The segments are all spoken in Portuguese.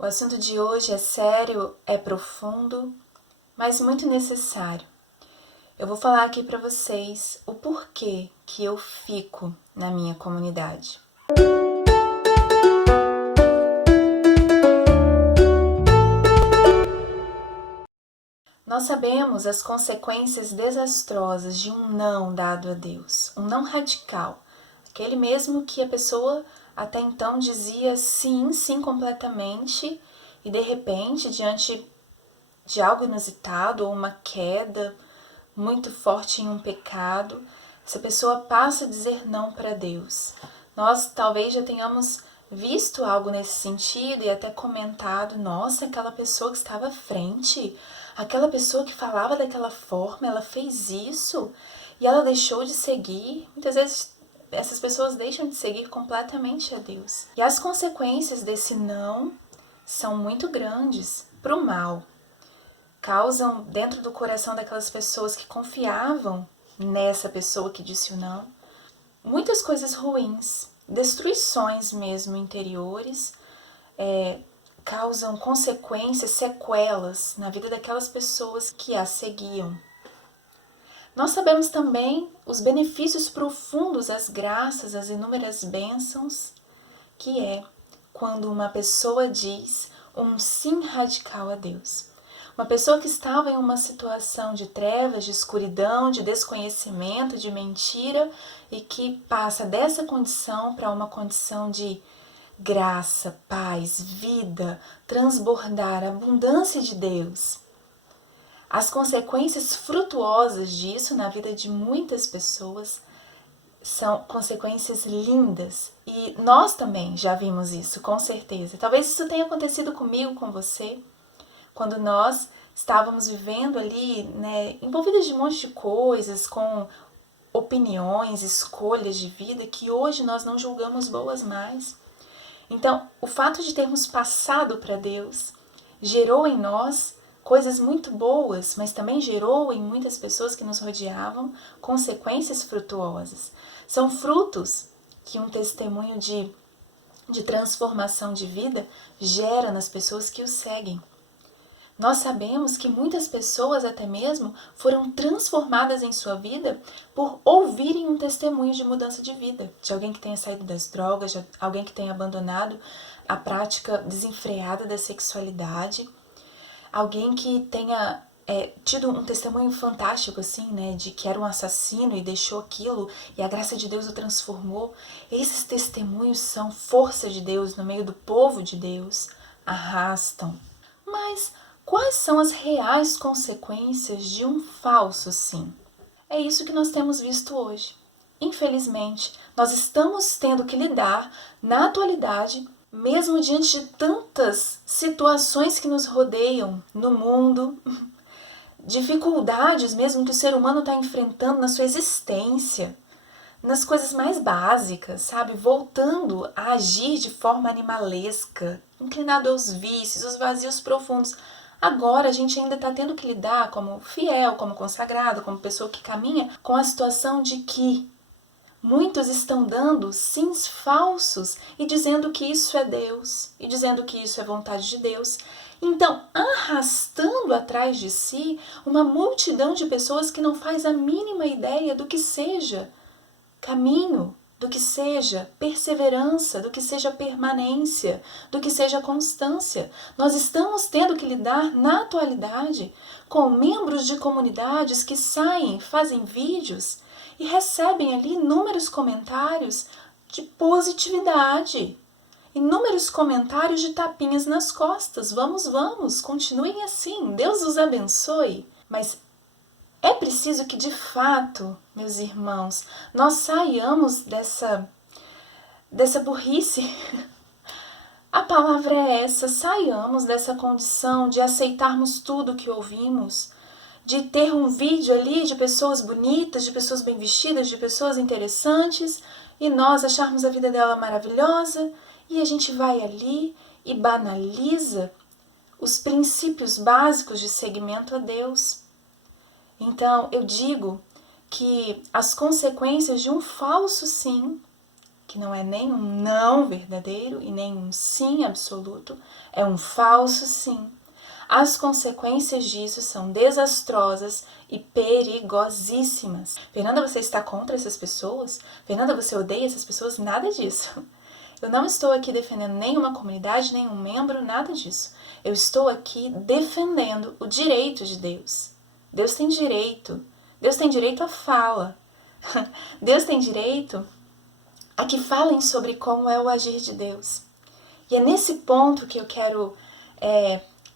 O assunto de hoje é sério, é profundo, mas muito necessário. Eu vou falar aqui para vocês o porquê que eu fico na minha comunidade. Nós sabemos as consequências desastrosas de um não dado a Deus, um não radical, aquele mesmo que a pessoa até então dizia sim, sim completamente, e de repente, diante de algo inusitado ou uma queda muito forte em um pecado, essa pessoa passa a dizer não para Deus. Nós talvez já tenhamos visto algo nesse sentido e até comentado, nossa, aquela pessoa que estava à frente, aquela pessoa que falava daquela forma, ela fez isso e ela deixou de seguir. Muitas vezes essas pessoas deixam de seguir completamente a Deus. E as consequências desse não são muito grandes para o mal. Causam dentro do coração daquelas pessoas que confiavam nessa pessoa que disse o não, muitas coisas ruins, destruições mesmo interiores, causam consequências, sequelas na vida daquelas pessoas que a seguiam. Nós sabemos também os benefícios profundos, as graças, as inúmeras bênçãos, que é quando uma pessoa diz um sim radical a Deus. Uma pessoa que estava em uma situação de trevas, de escuridão, de desconhecimento, de mentira e que passa dessa condição para uma condição de graça, paz, vida, transbordar, abundância de Deus. As consequências frutuosas disso na vida de muitas pessoas são consequências lindas e nós também já vimos isso, com certeza. Talvez isso tenha acontecido comigo, com você, quando nós estávamos vivendo ali, envolvidas de um monte de coisas, com opiniões, escolhas de vida que hoje nós não julgamos boas mais. Então, o fato de termos passado para Deus gerou em nós coisas muito boas, mas também gerou em muitas pessoas que nos rodeavam consequências frutuosas. São frutos que um testemunho de transformação de vida gera nas pessoas que o seguem. Nós sabemos que muitas pessoas até mesmo foram transformadas em sua vida por ouvirem um testemunho de mudança de vida, de alguém que tenha saído das drogas, de alguém que tenha abandonado a prática desenfreada da sexualidade, alguém que tenha tido um testemunho fantástico assim, de que era um assassino e deixou aquilo e a graça de Deus o transformou. Esses testemunhos são força de Deus no meio do povo de Deus, arrastam. Mas quais são as reais consequências de um falso sim? É isso que nós temos visto hoje. Infelizmente, nós estamos tendo que lidar, na atualidade, mesmo diante de tantas situações que nos rodeiam no mundo, dificuldades mesmo que o ser humano está enfrentando na sua existência, nas coisas mais básicas, sabe? Voltando a agir de forma animalesca, inclinado aos vícios, aos vazios profundos. Agora a gente ainda está tendo que lidar como fiel, como consagrado, como pessoa que caminha com a situação de que muitos estão dando sims falsos e dizendo que isso é Deus, e dizendo que isso é vontade de Deus. Então, arrastando atrás de si uma multidão de pessoas que não faz a mínima ideia do que seja caminho, do que seja perseverança, do que seja permanência, do que seja constância. Nós estamos tendo que lidar na atualidade com membros de comunidades que saem, fazem vídeos e recebem ali inúmeros comentários de positividade, inúmeros comentários de tapinhas nas costas. Vamos, vamos, continuem assim, Deus os abençoe. Mas é preciso que, de fato, meus irmãos, nós saiamos dessa burrice. A palavra é essa, saiamos dessa condição de aceitarmos tudo que ouvimos, de ter um vídeo ali de pessoas bonitas, de pessoas bem vestidas, de pessoas interessantes, e nós acharmos a vida dela maravilhosa, e a gente vai ali e banaliza os princípios básicos de seguimento a Deus. Então, eu digo que as consequências de um falso sim que não é nem um não verdadeiro e nem um sim absoluto, é um falso sim. As consequências disso são desastrosas e perigosíssimas. Fernanda, você está contra essas pessoas? Fernanda, você odeia essas pessoas? Nada disso. Eu não estou aqui defendendo nenhuma comunidade, nenhum membro, nada disso. Eu estou aqui defendendo o direito de Deus. Deus tem direito. Deus tem direito à fala. Deus tem direito a que falem sobre como é o agir de Deus. E é nesse ponto que eu quero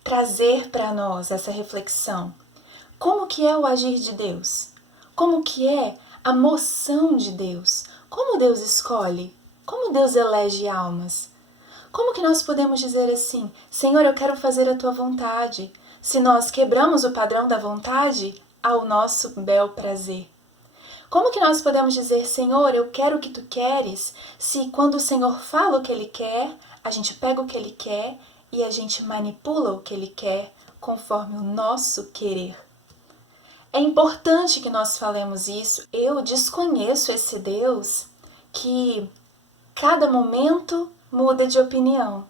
trazer para nós essa reflexão. Como que é o agir de Deus? Como que é a moção de Deus? Como Deus escolhe? Como Deus elege almas? Como que nós podemos dizer assim, Senhor, eu quero fazer a tua vontade, se nós quebramos o padrão da vontade ao nosso bel prazer? Como que nós podemos dizer, Senhor, eu quero o que tu queres, se quando o Senhor fala o que ele quer, a gente pega o que ele quer e a gente manipula o que ele quer conforme o nosso querer? É importante que nós falemos isso. Eu desconheço esse Deus que cada momento muda de opinião.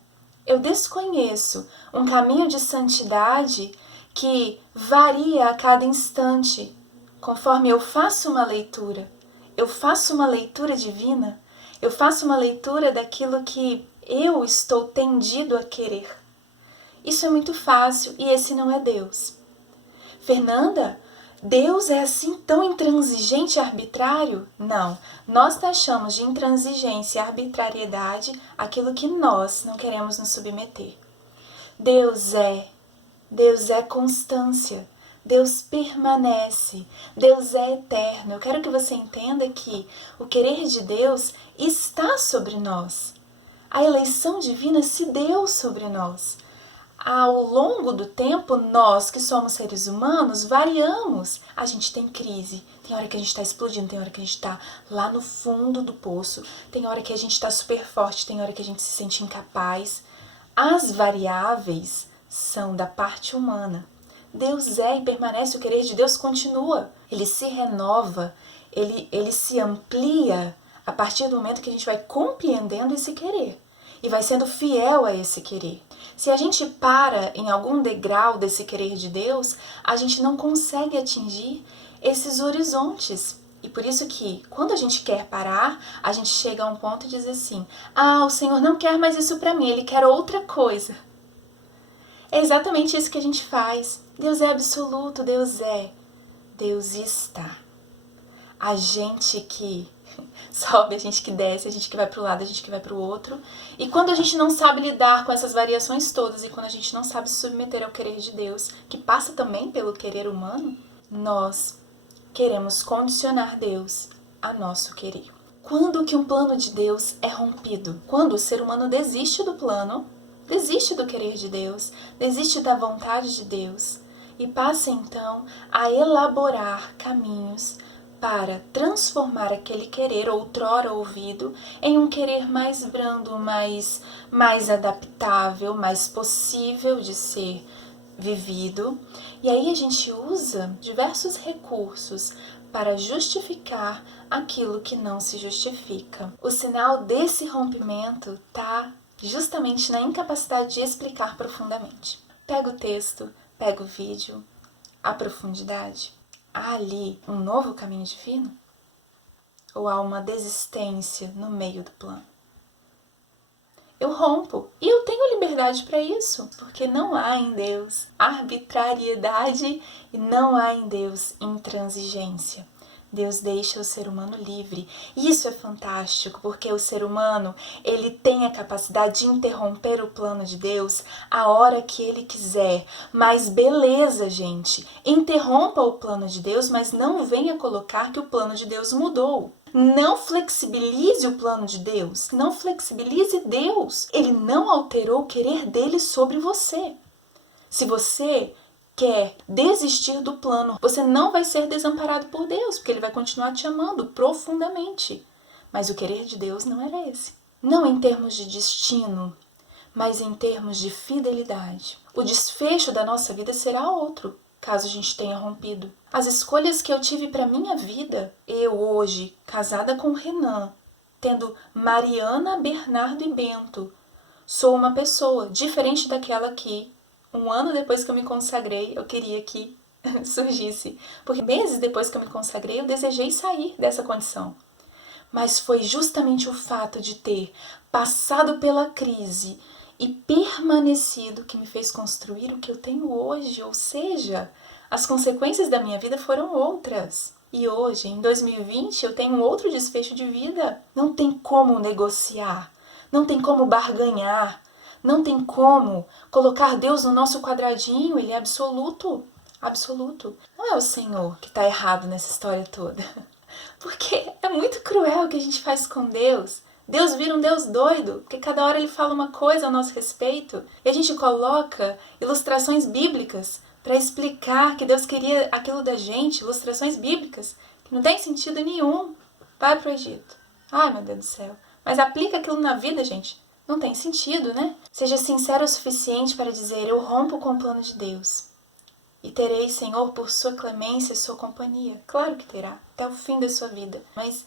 Eu desconheço um caminho de santidade que varia a cada instante, conforme eu faço uma leitura. Eu faço uma leitura divina, eu faço uma leitura daquilo que eu estou tendido a querer. Isso é muito fácil e esse não é Deus. Fernanda, Deus é assim tão intransigente e arbitrário? Não, nós taxamos de intransigência e arbitrariedade aquilo que nós não queremos nos submeter. Deus é constância, Deus permanece, Deus é eterno. Eu quero que você entenda que o querer de Deus está sobre nós. A eleição divina se deu sobre nós. Ao longo do tempo, nós que somos seres humanos variamos. A gente tem crise, tem hora que a gente está explodindo, tem hora que a gente está lá no fundo do poço, tem hora que a gente está super forte, tem hora que a gente se sente incapaz. As variáveis são da parte humana. Deus é e permanece, o querer de Deus continua. Ele se renova, ele se amplia a partir do momento que a gente vai compreendendo esse querer e vai sendo fiel a esse querer. Se a gente para em algum degrau desse querer de Deus, a gente não consegue atingir esses horizontes. E por isso que, quando a gente quer parar, a gente chega a um ponto e diz assim, o Senhor não quer mais isso para mim, Ele quer outra coisa. É exatamente isso que a gente faz. Deus é absoluto, Deus está. A gente que sobe, a gente que desce, a gente que vai para o lado, a gente que vai para o outro. E quando a gente não sabe lidar com essas variações todas e quando a gente não sabe se submeter ao querer de Deus, que passa também pelo querer humano, nós queremos condicionar Deus a nosso querer. Quando que um plano de Deus é rompido? Quando o ser humano desiste do plano, desiste do querer de Deus, desiste da vontade de Deus e passa então a elaborar caminhos para transformar aquele querer outrora ouvido em um querer mais brando, mais adaptável, mais possível de ser vivido. E aí a gente usa diversos recursos para justificar aquilo que não se justifica. O sinal desse rompimento está justamente na incapacidade de explicar profundamente. Pega o texto, pega o vídeo, a profundidade. Há ali um novo caminho divino? Ou há uma desistência no meio do plano? Eu rompo e eu tenho liberdade para isso, porque não há em Deus arbitrariedade e não há em Deus intransigência. Deus deixa o ser humano livre. E isso é fantástico, porque o ser humano, ele tem a capacidade de interromper o plano de Deus a hora que ele quiser. Mas beleza, gente, interrompa o plano de Deus, mas não venha colocar que o plano de Deus mudou. Não flexibilize o plano de Deus, não flexibilize Deus. Ele não alterou o querer dele sobre você. Se você quer desistir do plano, você não vai ser desamparado por Deus, porque Ele vai continuar te amando profundamente. Mas o querer de Deus não era esse. Não em termos de destino, mas em termos de fidelidade. O desfecho da nossa vida será outro, caso a gente tenha rompido. As escolhas que eu tive para minha vida, eu hoje, casada com o Renan, tendo Mariana, Bernardo e Bento. Sou uma pessoa diferente daquela que, um ano depois que eu me consagrei, eu queria que surgisse. Porque meses depois que eu me consagrei, eu desejei sair dessa condição. Mas foi justamente o fato de ter passado pela crise e permanecido que me fez construir o que eu tenho hoje. Ou seja, as consequências da minha vida foram outras. E hoje, em 2020, eu tenho outro desfecho de vida. Não tem como negociar, não tem como barganhar, não tem como colocar Deus no nosso quadradinho. Ele é absoluto, absoluto. Não é o Senhor que está errado nessa história toda. Porque é muito cruel o que a gente faz com Deus. Deus vira um Deus doido, porque cada hora ele fala uma coisa ao nosso respeito. E a gente coloca ilustrações bíblicas para explicar que Deus queria aquilo da gente, ilustrações bíblicas, que não tem sentido nenhum. Vai pro Egito. Ai, meu Deus do céu. Mas aplica aquilo na vida, gente. Não tem sentido, né? Seja sincero o suficiente para dizer: eu rompo com o plano de Deus. E terei, Senhor, por sua clemência, sua companhia. Claro que terá, até o fim da sua vida. Mas,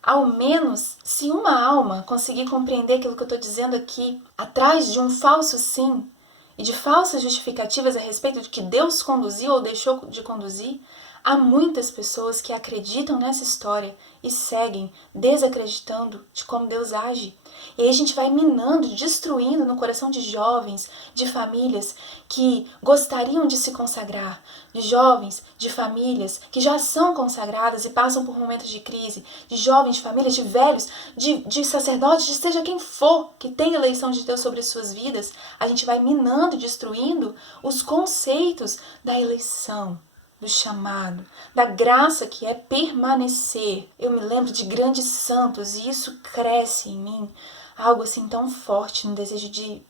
ao menos, se uma alma conseguir compreender aquilo que eu estou dizendo aqui, atrás de um falso sim, e de falsas justificativas a respeito de que Deus conduziu ou deixou de conduzir, há muitas pessoas que acreditam nessa história e seguem desacreditando de como Deus age. E aí a gente vai minando, destruindo no coração de jovens, de famílias que gostariam de se consagrar, de jovens, de famílias que já são consagradas e passam por momentos de crise, de jovens, de famílias, de velhos, de sacerdotes, de seja quem for que tem eleição de Deus sobre as suas vidas. A gente vai minando e destruindo os conceitos da eleição, do chamado, da graça que é permanecer. Eu me lembro de grandes santos e isso cresce em mim, algo assim tão forte no desejo de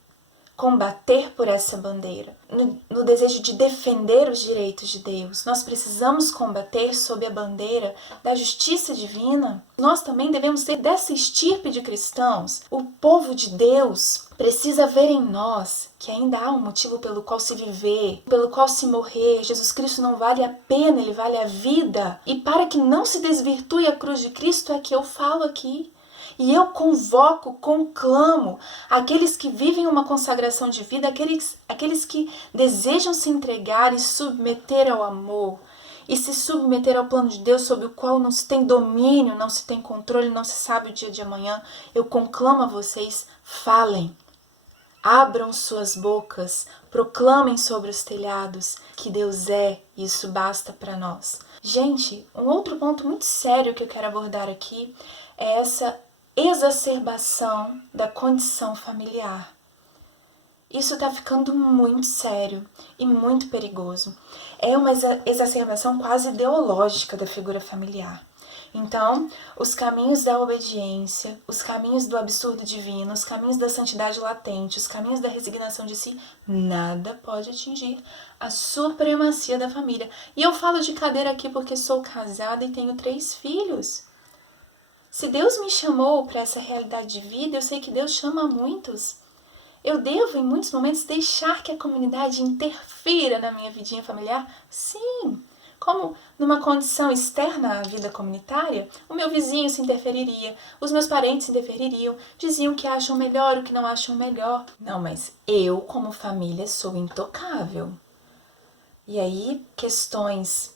combater por essa bandeira, no desejo de defender os direitos de Deus. Nós precisamos combater sob a bandeira da justiça divina. Nós também devemos ser dessa estirpe de cristãos. O povo de Deus precisa ver em nós que ainda há um motivo pelo qual se viver, pelo qual se morrer. Jesus Cristo não vale a pena, ele vale a vida. E para que não se desvirtue a cruz de Cristo é que eu falo aqui. E eu convoco, conclamo aqueles que vivem uma consagração de vida, aqueles que desejam se entregar e submeter ao amor, e se submeter ao plano de Deus sobre o qual não se tem domínio, não se tem controle, não se sabe o dia de amanhã. Eu conclamo a vocês, falem, abram suas bocas, proclamem sobre os telhados que Deus é, e isso basta para nós. Gente, um outro ponto muito sério que eu quero abordar aqui é essa exacerbação da condição familiar. Isso está ficando muito sério e muito perigoso. É uma exacerbação quase ideológica da figura familiar. Então, os caminhos da obediência, os caminhos do absurdo divino, os caminhos da santidade latente, os caminhos da resignação de si, nada pode atingir a supremacia da família. E eu falo de cadeira aqui porque sou casada e tenho 3 filhos. Se Deus me chamou para essa realidade de vida, eu sei que Deus chama muitos. Eu devo, em muitos momentos, deixar que a comunidade interfira na minha vidinha familiar? Sim! Como numa condição externa à vida comunitária, o meu vizinho se interferiria, os meus parentes se interfeririam, diziam que acham melhor, o que não acham melhor. Não, mas eu, como família, sou intocável. E aí, questões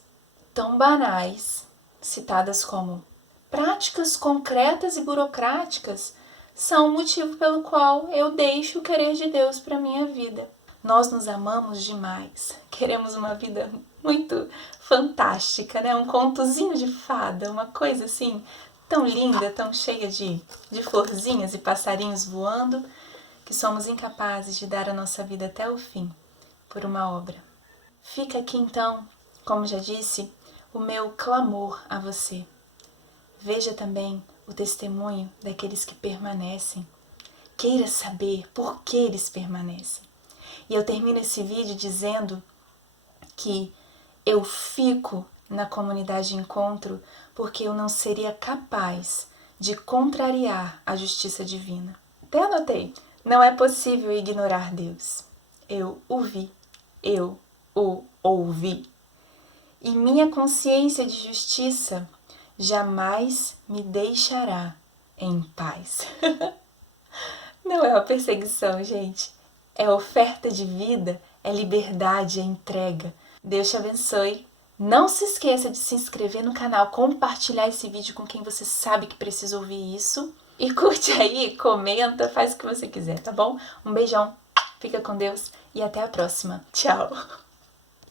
tão banais, citadas como práticas concretas e burocráticas, são o motivo pelo qual eu deixo o querer de Deus para a minha vida. Nós nos amamos demais, queremos uma vida muito fantástica, né? Um contozinho de fada, uma coisa assim tão linda, tão cheia de florzinhas e passarinhos voando, que somos incapazes de dar a nossa vida até o fim por uma obra. Fica aqui então, como já disse, o meu clamor a você. Veja também o testemunho daqueles que permanecem. Queira saber por que eles permanecem. E eu termino esse vídeo dizendo que eu fico na comunidade de encontro porque eu não seria capaz de contrariar a justiça divina. Até anotei. Não é possível ignorar Deus. Eu o vi. Eu o ouvi. E minha consciência de justiça jamais me deixará em paz. Não é uma perseguição, gente. É oferta de vida, é liberdade, é entrega. Deus te abençoe. Não se esqueça de se inscrever no canal, compartilhar esse vídeo com quem você sabe que precisa ouvir isso. E curte aí, comenta, faz o que você quiser, tá bom? Um beijão, fica com Deus e até a próxima. Tchau!